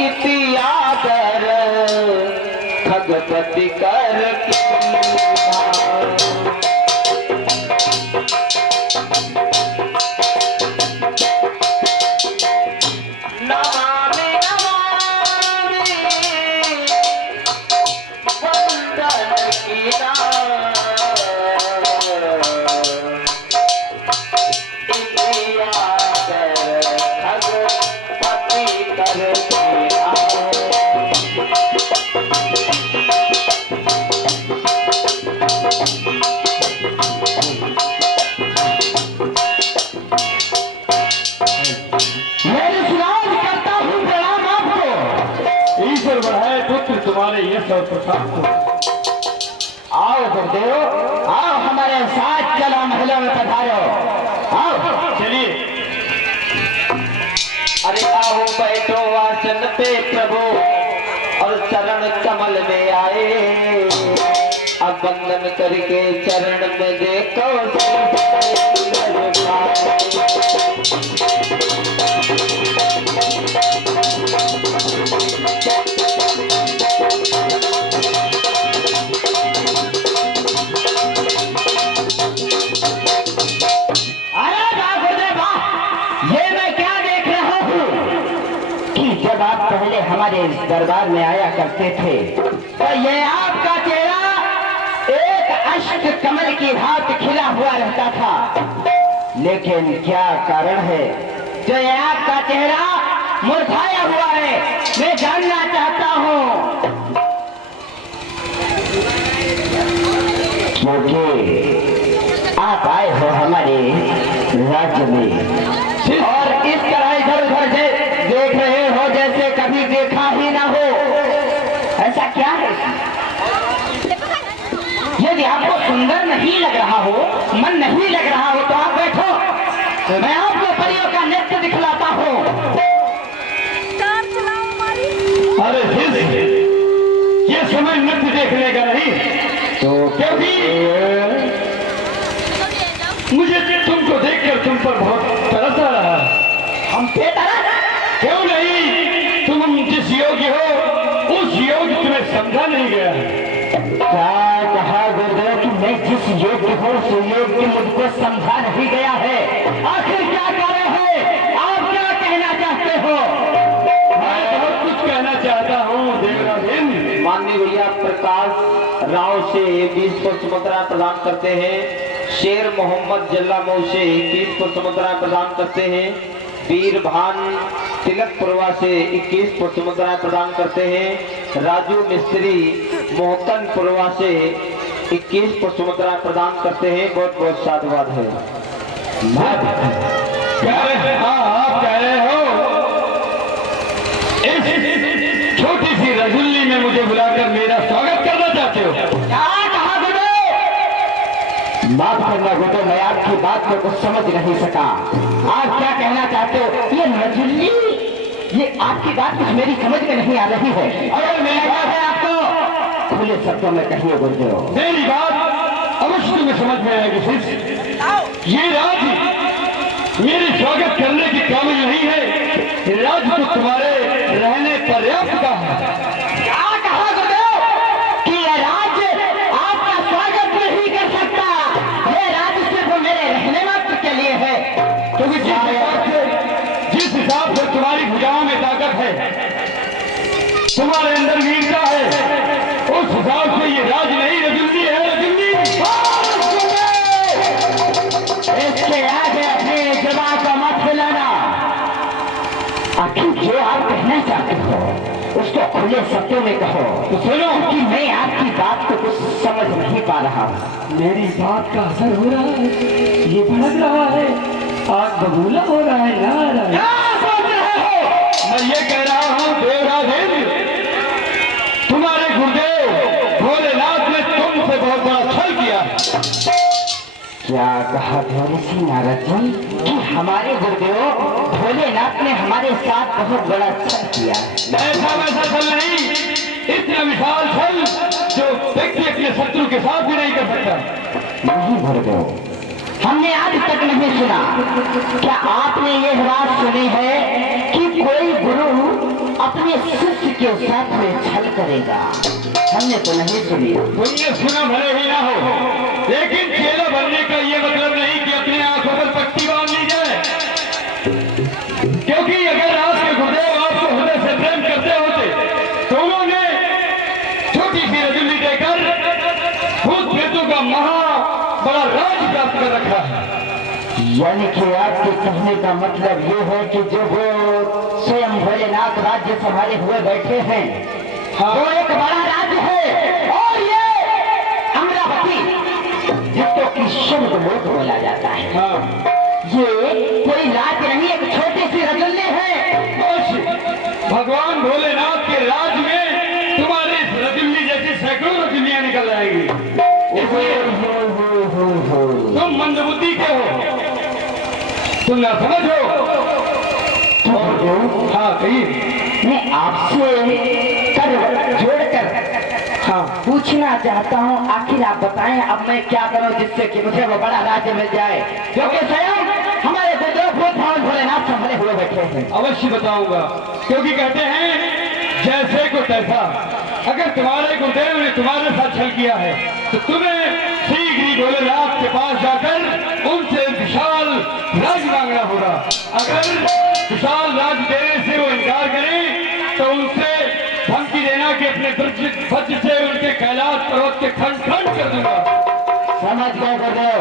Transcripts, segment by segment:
इतियादर खगपति कर तुम्हारे ये सब प्रसाद को आओ गुरुदेव, आओ हमारे साथ चलो, महलों में पधारो, आओ चलिए। अरे आओ बैठो आसन पे प्रभु और चरण कमल में आए, अब वंदन करके चरण में देखो पहले हमारे दरबार में आया करते थे तो ये आपका चेहरा एक अष्ट कमल की भांति खिला हुआ रहता था, लेकिन क्या कारण है जो ये आपका चेहरा मुरझाया हुआ है, मैं जानना चाहता हूँ। क्योंकि आप आए हो हमारे राज्य में और इस तरह इधर उधर से देख रहे हो जैसे कभी देखा ही ना हो, ऐसा क्या है? यदि आपको सुंदर नहीं लग रहा हो, मन नहीं लग रहा हो तो आप बैठो, मैं आपको परियों का नृत्य दिखलाता हूँ। अरे ये समय नृत्य देखने का नहीं, तो क्योंकि मुझे तुमको देखकर तुम पर बहुत तरस आ रहा है। हम पे तरस? क्यों नहीं, तुम जिस योग्य हो उस योग्य तुम्हें समझा नहीं गया। क्या कहा गुरुदेव कि मैं जिस योग्य हूँ उस योग्य मुझको समझा नहीं गया है? आखिर क्या कारण है? आप क्या कहना चाहते हो? मैं बहुत कुछ कहना चाहता हूँ देवराज। माननीय भैया प्रकाश राव से 20 पुष्प मुद्रा प्रदान करते हैं, शेर मोहम्मद जल्ला मऊ से 21 पुष्प मुद्रा प्रदान करते हैं, वीर भान तिलकपुरवा से 21 पुष्प मुद्रा प्रदान करते हैं, राजू मिस्त्री मोहकनपुरवा से 21 पुष्प मुद्रा प्रदान करते हैं। बहुत बहुत साधुवाद है। आप कह रहे हो इस छोटी सी रजुल्ली में मुझे बुलाकर मेरा स्वागत करना चाहते हो? क्या कहा गुरु? माफ करना गुरु, मैं आपकी बात को कुछ समझ नहीं सका। आप क्या कहना चाहते हो? ये रजुल्ली, ये आपकी बात कुछ मेरी समझ में नहीं आ रही है। अगर मेरी बात है आपको खुले शब्दों में कहिए गुरुदेव। मेरी बात अवश्य तुम्हें समझ में आएगी शिष्य। ये राज मेरे स्वागत करने की काबिल नहीं है, राज तो तुम्हारे रहने पर्याप्त का है। क्या कहा गुरुदेव कि ये राज्य आपका स्वागत नहीं कर सकता? ये राज्य सिर्फ मेरे रहने मात्र के लिए है। क्योंकि जिस हिसाब से तुम्हारी भुजाओं में ताकत है, तुम्हारे अंदर वीरता है, उस हिसाब से ये राज नहीं रजुल्ली है। रजुल्ली इसके आगे अपनी जबान का मत हिलाना। आखिर जो आप कहना चाहते हो उसको खुले शब्दों में कहो। तो सुनो कि मैं आपकी बात को कुछ समझ नहीं पा रहा हूँ। मेरी बात का असर हो रहा है, ये भड़क रहा है, आग बबूला हो रहा है। नारायण, क्या सोच रहे हो? मैं ये कह रहा हूँ देवराज, तुम्हारे गुरुदेव भोलेनाथ ने तुमसे बहुत बड़ा छल किया। क्या कहा ऋषि नारद जी कि हमारे गुरुदेव भोलेनाथ ने हमारे साथ बहुत बड़ा छल किया? ऐसा वैसा छल नहीं, इतना विशाल छल जो व्यक्ति अपने शत्रु के साथ भी नहीं कर सकता। नहीं गुरुदेव, हमने आज तक नहीं सुना। क्या आपने ये बात सुनी है कि कोई गुरु अपने शिष्य के साथ में छल करेगा। हमने तो नहीं सुनी। तुमने सुना भले ही ना हो, लेकिन चेला बनने का ये मतलब नहीं कि अपने आंखों पर पट्टी बांध ली जाए। क्योंकि अगर आपके गुरुदेव आपको हृदय से प्रेम करते होते तो उन्होंने छोटी सी रजुली देकर भूत प्रेतों का बड़ा राज प्राप्त कर रखा है। यानी कि आपके कहने का मतलब ये है कि जो वो स्वयं भोलेनाथ राज्य संभाले हुए बैठे हैं, हाँ। वो एक बड़ा राज्य है। और ये अमरावती जिसको कि शब्द लोक बोला जाता है, हाँ। ये कोई राज्य नहीं, एक छोटी सी रजुल्ली है। भगवान भोलेनाथ के राज में तुम्हारी रजुल्ली जैसी सैकड़ों रजुल्लियां निकल जाएंगी। तुम मंदबुद्धि के हो, तुम ना समझो। हाँ कहिए। मैं आपसे कर जोड़कर हाँ पूछना चाहता हूँ, आखिर आप बताएं अब मैं क्या करूँ जिससे कि मुझे वो बड़ा राज्य मिल जाए, क्योंकि स्वयं हमारे गुरुदेव भगवान भोलेनाथ संभले हुए बैठे हैं। अवश्य बताऊंगा, क्योंकि कहते हैं जैसे को तैसा। अगर तुम्हारे गुरुदेव ने तुम्हारे साथ छल किया है तो तुम्हें शीघ्र ही भोलेनाथ के पास जाकर उनसे विशाल राज मांगना होगा। अगर विशाल राज देने से वो इनकार करें तो उनसे धमकी देना कि अपने वज्र से उनके कैलाश पर्वत के खंड खंड कर दूंगा। समझ गए गुरुदेव,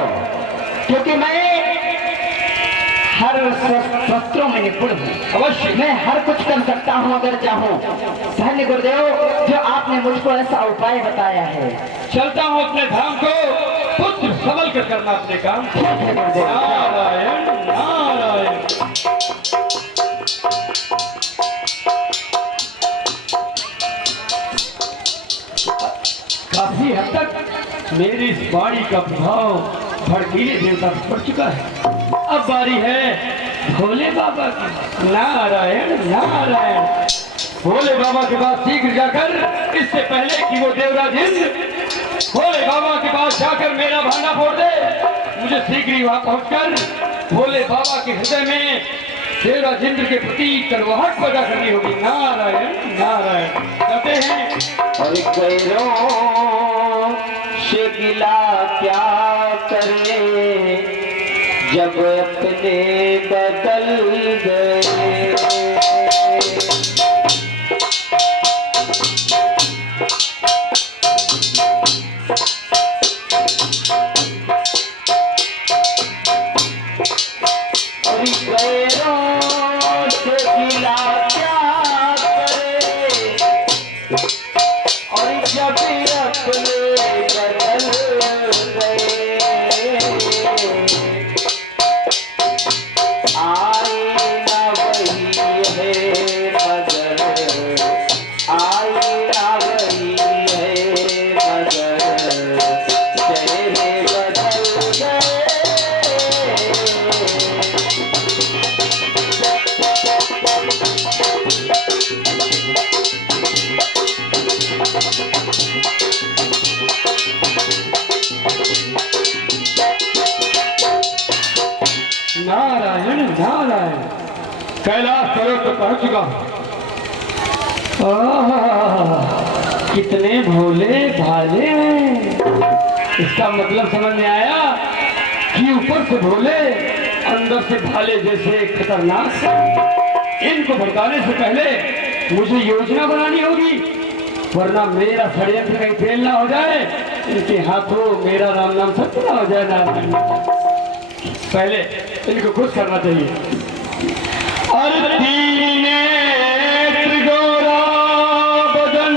क्योंकि मैं हर शस्त्रों में निपुण हूँ। अवश्य मैं हर कुछ कर सकता हूँ अगर चाहूँ। धन्य गुरुदेव जो आपने मुझको ऐसा उपाय बताया है। चलता हूँ अपने धाम को, पुत्र संभल कर करना अपने काम। ठीक है गुरुदेव। नारायण नारायण। काफी हद तक मेरी इस वाणी का प्रभाव भड़कीले देवता पर पड़ चुका है। अब बारी है भोले बाबा की। नारायण नारायण। भोले बाबा के पास शीघ्र जाकर, इससे पहले कि वो देवराज इंद्र भोले बाबा के पास जाकर मेरा भांडा फोड़ दे, मुझे शीघ्र ही वहां पहुंचकर भोले बाबा के हृदय में देवराज इंद्र के प्रति कड़वाहट पैदा करनी होगी। नारायण नारायण। कहते हैं और गैरों से गिला क्या करे जब अपने बदल गए। और गैरों से गिला क्या करे और जब अपने बदल गए। आईना वही है मगर, आईना वही है मगर चेहरे बदल गए। नारायण नारायण। कैलाश पर्वत पर पहुंच चुका। कितने भोले भाले हैं। इसका मतलब समझ में आया कि ऊपर से भोले अंदर से भाले जैसे खतरनाक। इनको भड़काने से पहले मुझे योजना बनानी होगी, वरना मेरा षड्यंत्र कहीं फेल ना हो जाए, इनके हाथों मेरा राम नाम सत्य ना हो जाए। नारायण। पहले इनको खुश करना चाहिए। और नेत्र गोरा बदन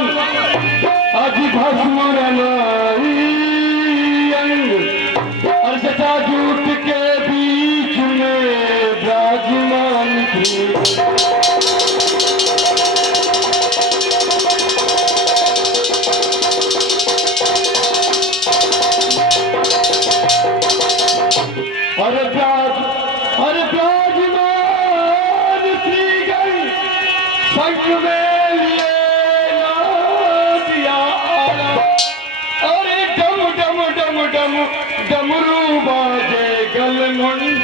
अज भस्म रनाई अंग, और जटा जूट के बीच में विराजमान थी। और विराजमान थी गई संग में लिए दिया आला, और डम डम डम डम डमरू बाजे गल मुंड।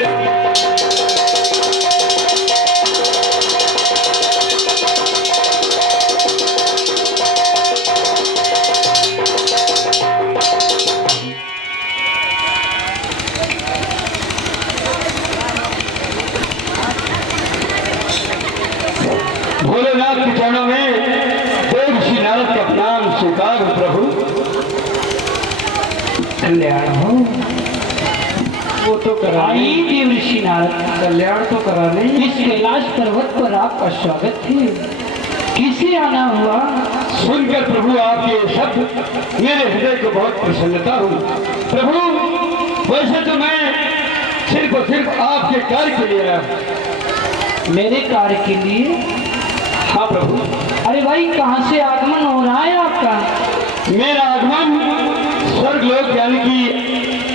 कल्याण हो। वो तो करा आई नहीं, देव ऋषि नारद, कल्याण तो करा नहीं। इस कैलाश पर्वत पर आपका स्वागत है, किसे आना हुआ? सुनकर प्रभु आपके शब्द मेरे हृदय को बहुत प्रसन्नता हुई। प्रभु वैसे तो मैं सिर्फ और सिर्फ आपके कार्य के लिए आया हूं। मेरे कार्य के लिए? हाँ प्रभु। अरे भाई, कहाँ से आगमन हो रहा है आपका? मेरा आगमन स्वर्गलोक यानी कि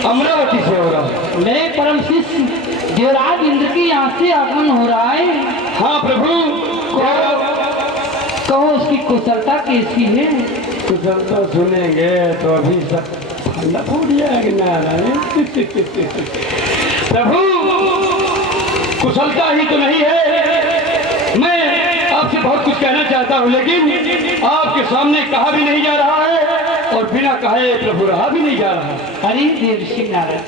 अमरावती से हो रहा है। मेरे परम शिष्य देवराज इंद्र की यहाँ से आगमन हो रहा है। हाँ प्रभु। कहो उसकी कुशलता कैसी है? कुशलता सुनेंगे तो अभी सब ठंडा फूट जाएगा नारायण। प्रभु कुशलता ही तो नहीं है। मैं आपसे बहुत कुछ कहना चाहता हूँ, लेकिन आपके सामने कहा भी नहीं जा रहा है और बिना कहे प्रभु रहा भी नहीं जा रहा है। अरे देव सिंह नारद,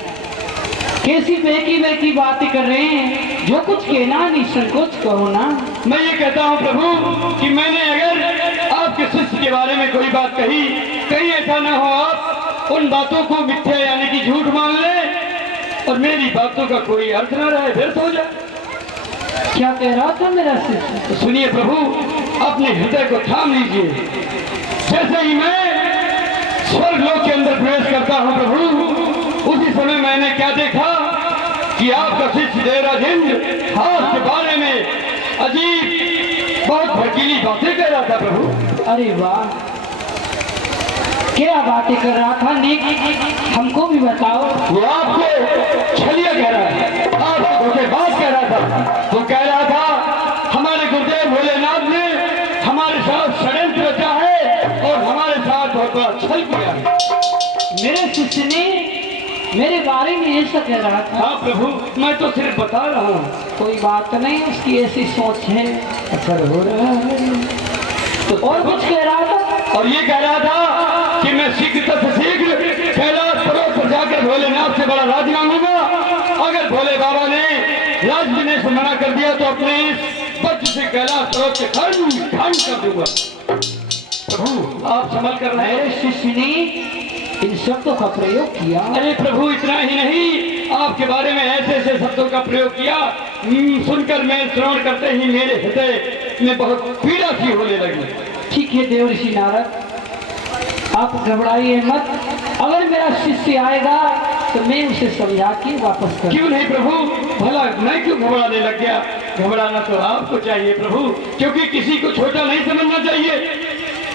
कैसी बेकी बातें कर रहे हैं? जो कुछ कहना निसंकोच कहो ना। मैं ये कहता हूँ प्रभु कि मैंने अगर आपके शिष्य के बारे में कोई बात कही, कहीं ऐसा ना हो आप उन बातों को मिथ्या यानी कि झूठ मान ले और मेरी बातों का कोई अर्थ ना रहे, व्यर्थ हो जाए। क्या कह रहा था मेरा शिष्य? तो सुनिए प्रभु, अपने हृदय को थाम लीजिए। जैसे ही मैं स्वर्गलोक के अंदर प्रवेश करता हूँ प्रभु, उसी समय मैंने क्या देखा कि आपका शिष्य देवराज इंद्र आपके बारे में अजीब बहुत भड़कीली बातें कह रहा था प्रभु। अरे वाह, क्या बातें कर रहा था? नीक हमको भी बताओ। वो आपको छलिया कह रहा है, आपको धोखेबाज कह रहा था। वो कह रहा था हमारे गुरुदेव भोलेनाथ ने हमारे साथ षड्यंत्र रचा है और हमारे साथ बहुत बड़ा छल किया है। मेरे शिष्य ने मेरे बारे में ऐसा कह रहा था? हाँ प्रभु, मैं तो सिर्फ बता रहा हूँ। कोई बात नहीं, उसकी ऐसी सोच है, असर हो रहा है। तो और कुछ कह रहा था? और ये कह रहा था कि मैं शीघ्र से शीघ्र कैलाश पर्वत पर जाकर भोलेनाथ से बड़ा राज मांगूंगा। अगर भोले बाबा ने राज देने से मना कर दिया तो अपने इस बच्चे से कैलाश पर्वत से खंड कर दूंगा। प्रभु आप संभल कर रहे मेरे शिष्य ने इन शब्दों का प्रयोग किया। अरे प्रभु इतना ही नहीं, आपके बारे में ऐसे ऐसे शब्दों का प्रयोग किया, सुनकर मैं श्रवण करते ही मेरे हृदय में बहुत पीड़ा सी होने लगी। ठीक है देव ऋषि नारद, आप घबराइए मत। अगर मेरा शिष्य आएगा तो मैं उसे समझा के वापस कर। क्यों नहीं प्रभु, भला मैं क्यों घबराने लग गया? घबराना तो आपको चाहिए प्रभु, क्योंकि किसी को छोटा नहीं समझना चाहिए।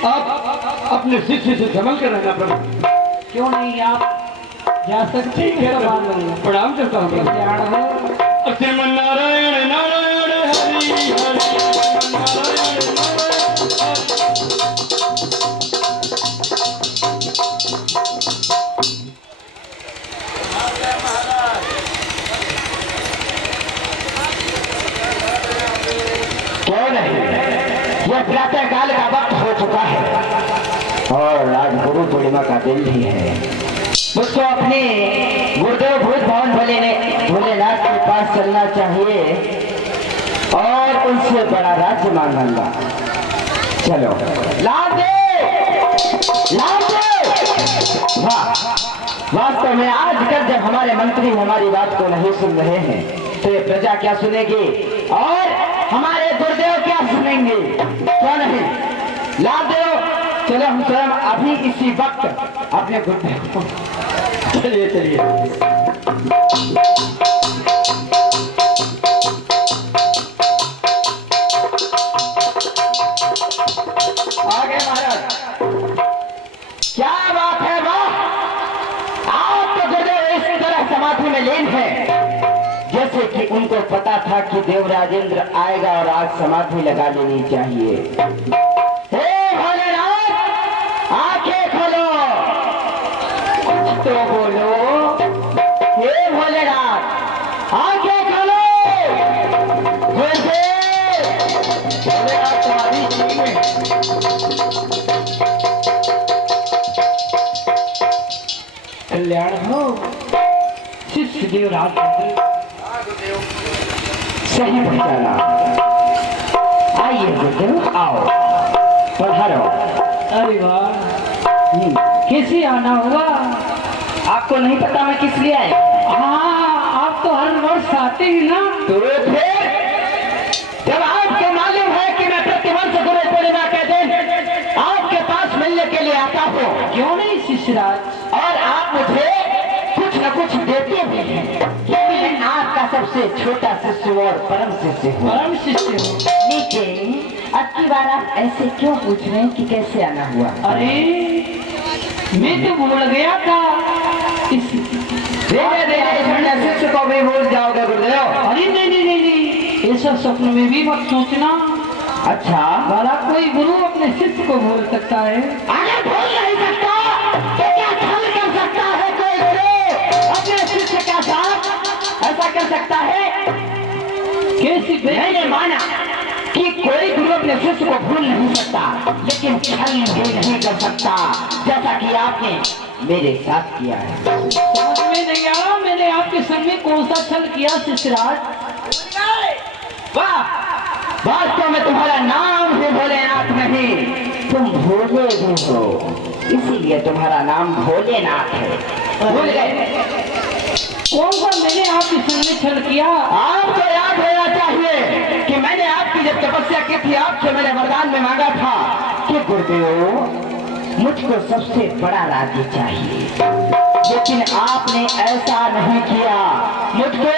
आप अपने शिष्य से संभल कर रहना प्रभु। क्यों नहीं, आप जा सकते हैं। प्रणाम करता हूँ प्रभु। श्रीमन नारायण नारायण हरि हरि नारायण कौन है? यह प्रातः काल का वक्त हो चुका है और आज गुरु पूर्णिमा का दिन भी है। मुझको अपने गुरुदेव भूत भवन भोलेनाथ के पास चलना चाहिए और उनसे बड़ा राज्य मांगूंगा। चलो लाभ दे। वास्तव में आजकल जब हमारे मंत्री हमारी बात को नहीं सुन रहे हैं तो ये प्रजा क्या सुनेगी और हमारे गुरुदेव क्या सुनेंगे? क्या नहीं? लाभ दो। चलो हम स्वयं अभी इसी वक्त अपने गुरुदेव को चलिए चलिए। आगे महाराज, क्या बात है? वाह, आप तो गुरुदेव इस तरह समाधि में लीन है जैसे कि उनको पता था कि देवराजेंद्र आएगा और आज समाधि लगा लेनी चाहिए। हे भोलेनाथ, आंखें खोलो, कुछ तो बोलो। हे भोलेनाथ, आंखें खोलो। भोलेनाथ तुम्हारी चाहिए। कल्याण हो शिष्य देवराज। सही पहचाना। आइए गुरुदेव, आओ पधारो। अरे वाह, कैसे आना हुआ? आपको नहीं पता मैं किस लिए आया? हाँ, आप तो हर वर्ष आते हैं ना। तो फिर जब आपको मालूम है कि मैं प्रतिवर्ष गुरु पूर्णिमा के दिन आपके पास मिलने के लिए आता हूँ, क्यों नहीं शिष्यराज? और आप मुझे कुछ न कुछ देते भी हैं, क्योंकि मैं आपका सबसे छोटा शिष्य और परम शिष्य हूँ। परम शिष्य हो। लेकिन अब की बार आप ऐसे क्यों पूछ रहे हैं कि कैसे आना हुआ? अरे मैं तो भूल गया था। इस शिष्य को भी भूल जाओगे गुरुदेव? अरे नहीं नहीं नहीं नहीं, ये सब स्वप्न में भी मत सोचना। अच्छा, भला कोई गुरु अपने शिष्य को भूल सकता है? अगर भूल नहीं सकता तो क्या छल कर सकता है कोई गुरु अपने शिष्य का साथ? ऐसा कर सकता है? कैसी मैंने माना कि कोई गुरु अपने शिष्य को भूल नहीं सकता, लेकिन छल भी नहीं कर सकता, जैसा कि आपने मेरे साथ किया है। समझ में नहीं आ रहा, मैंने आपके संग में कौन सा छल किया शिष्यराज? वाह, वास्तव में तुम्हारा नाम ही भोलेनाथ नहीं, तुम भोले भी हो, इसीलिए तुम्हारा नाम भोलेनाथ है। भूल गए? कौन सा मैंने आपके संग में छल किया? आपको याद होना चाहिए कि मैंने आपकी जब तपस्या की थी, आपसे मैंने वरदान में मांगा था कि गुरुदेव मुझको सबसे बड़ा राज्य चाहिए, लेकिन आपने ऐसा नहीं किया। मुझको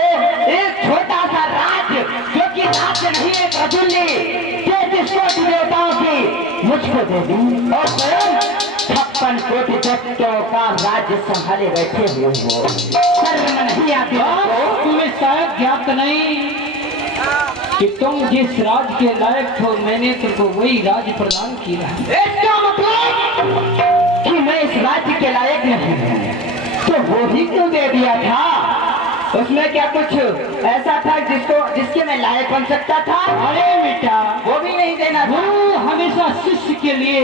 एक छोटा सा राज्य, जो कि राज्य नहीं एक रजुल्ली, 33 कोटि देवताओं की मुझको दे दी, और स्वयं 56 कोटि दैत्यों का राज्य संभाले बैठे हुए हो। शर्म नहीं आती आपको? तुम्हें शायद ज्ञात नहीं कि तुम जिस राज के लायक हो, मैंने तुमको वही राज प्रदान किया। इसका मतलब कि मैं इस राज्य के लायक नहीं हूँ, तो वो भी क्यों दे दिया था? उसमें क्या कुछ ऐसा था जिसके मैं लायक बन सकता था? अरे बेटा, वो भी नहीं देना था। गुरु हमेशा शिष्य के लिए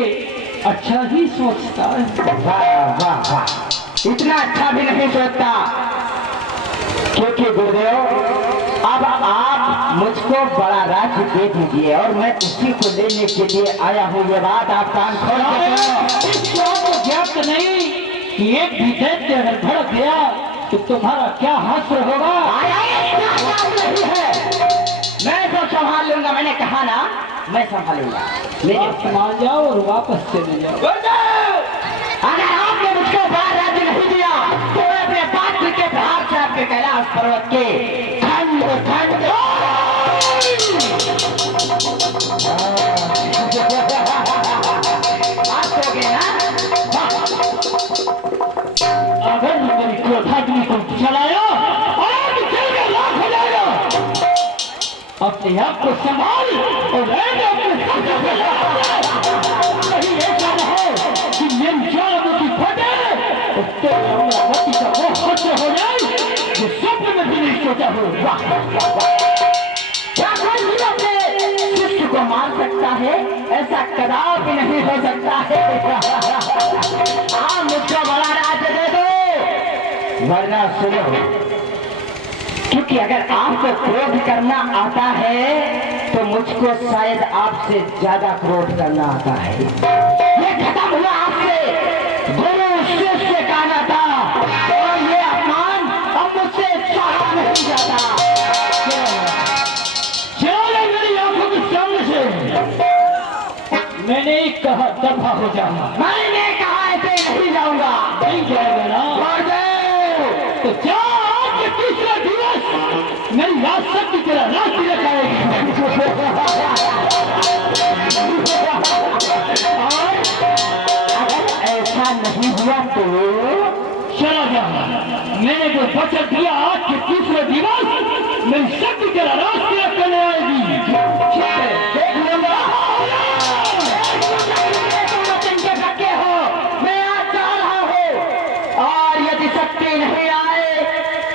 अच्छा ही सोचता है। वाह वाह वाह, इतना अच्छा भी नहीं सोचता, क्योंकि गुरुदेव अब आप मुझको बड़ा राज्य दे दीजिए और मैं उसी को लेने के लिए आया हूँ। ये बात आप कान खोल के सुनो। इसको आपको ज्ञात नहीं कि एक भी दैत्य अगर भड़क गया तो तुम्हारा क्या हास्य होगा? नहीं है, मैं तो संभाल लूंगा, मैंने कहा ना, मैं संभालूंगा। आप संभाल जाओ और वापस चले जाओ। अगर आपने मुझको बड़ा राज्य नहीं दिया तो मैं अपने पात्र के प्रहार से आपके कैलाश पर्वत के खंड खंड आप होगे ना? अगर मेरी क्रोधाग्नि को चलाया और जलकर राख हो जाएगा, अपने आप को संभाल और कहीं ऐसा न हो कि मेरी ज्वालामुखी फटे और तेरे अमरावती का वो हास्य हो जाए जो स्वप्न में भी नहीं सोचा हो। वाह वाह वाह, क्या कोई भी अपने शिष्य को मार सकता है? ऐसा कदापि नहीं हो सकता है। आप मुझको बड़ा राज्य दे दो, वरना सुनो, क्योंकि अगर आपको क्रोध करना आता है तो मुझको शायद आपसे ज्यादा क्रोध करना आता है। ये खत्म हुआ आपसे गुरु शिष्य का नाता, और ये अपमान अब मुझसे सहा नहीं जाता। चलो मेरी आंखों के सामने से। मैंने एक कहा दफा हो जाऊंगा। मैंने कहा ऐसे नहीं जाऊंगा। नहीं जाएगा ना? तो क्या आज तीसरा दिवस मेरी रात शक्ति तेरा रात तिलक आएगी। और अगर ऐसा नहीं हुआ तो चला जाऊंगा। मैंने जो वचन दिया, आज के तीसरे दिवस मेरी शक्ति तेरा रात तिलक करने आएगी। देख लूंगा। वचन के पक्के हो, मैं आज जा रहा हूँ, और यदि शक्ति नहीं आए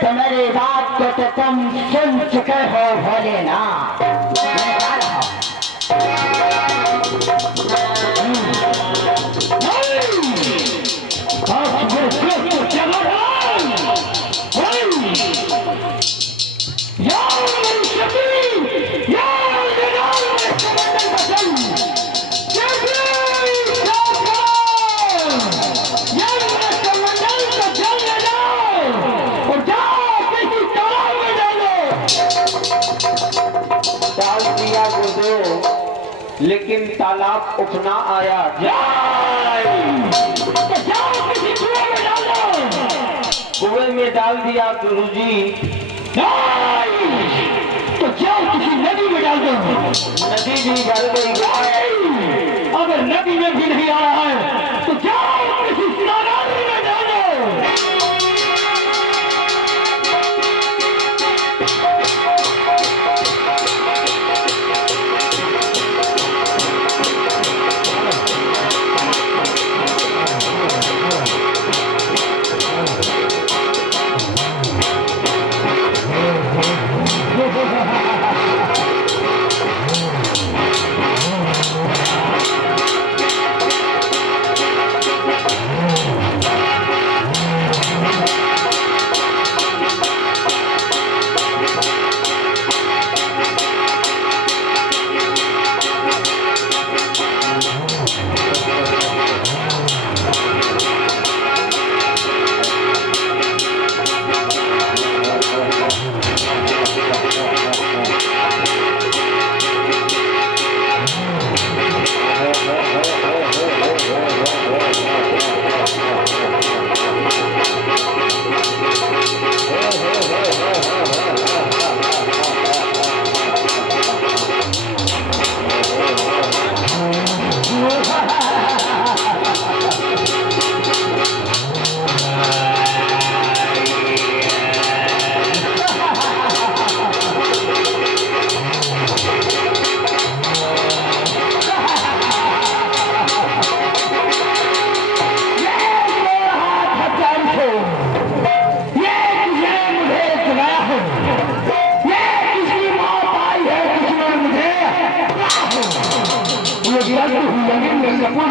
तो मेरी बात को तो तुम सुन चुके हो भोलेनाथ। मैं जा रहा हूँ। Yeah! लेकिन तालाब उठ ना आया। तो जाओ किसी कुएं में डाल दो। कुएं में डाल दिया गुरुजी। तो जाओ किसी नदी में डाल दो। नदी भी भर गई। अगर नदी में भी नहीं आ रहा है तो जाओ किसी नाराजी में डाल दो।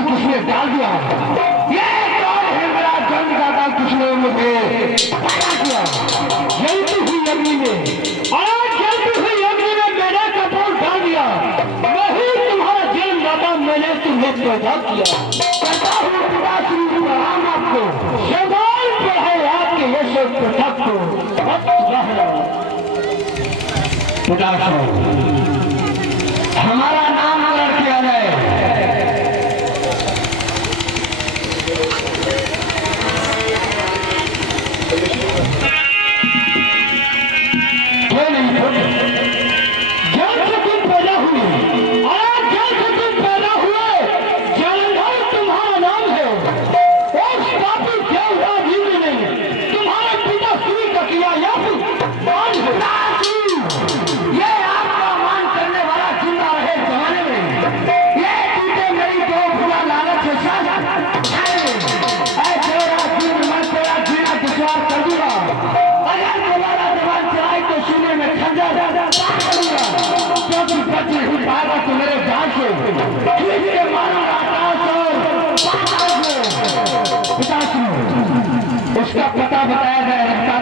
किसने डाल दिया? ये कौन है मेरा जन्म दादा? किसने मुझे किया? जलती हुई अग्नि में, और जलती हुई अग्नि में मेरे कपूर डाल दिया। मैं ही तुम्हारा जन्मदाता, मैंने तुम्हें पैदा किया। कहता हूँ पिता श्री राम आपको सवाल पढ़े आपके यश प्रताप को। पिता हमारा नाम अलर्ट किया जाए। क्यों नहीं छोटे? जल से तुम पैदा हुए, और जल से तुम पैदा हुए, जलंधर तुम्हारा नाम है। उस पापी देवराज ने तुम्हारे पिता श्री का किया यज्ञ मान है। ये आपका मान करने वाला जिंदा रहे जमाने में। ये चीजें मेरी दो भुला लालच है साथ ऐसे राजीव मैं तेरा जीना दुश्वार कर दूंगा। अगर तुम्हारा जवान चलाए तो सीने में खंजर करूंगा, क्योंकि बची हुई भागा तो मेरे जान से खींच के मारूंगा आकाश और पाताल को। पिताश्री उसका पता बताया जाए रहता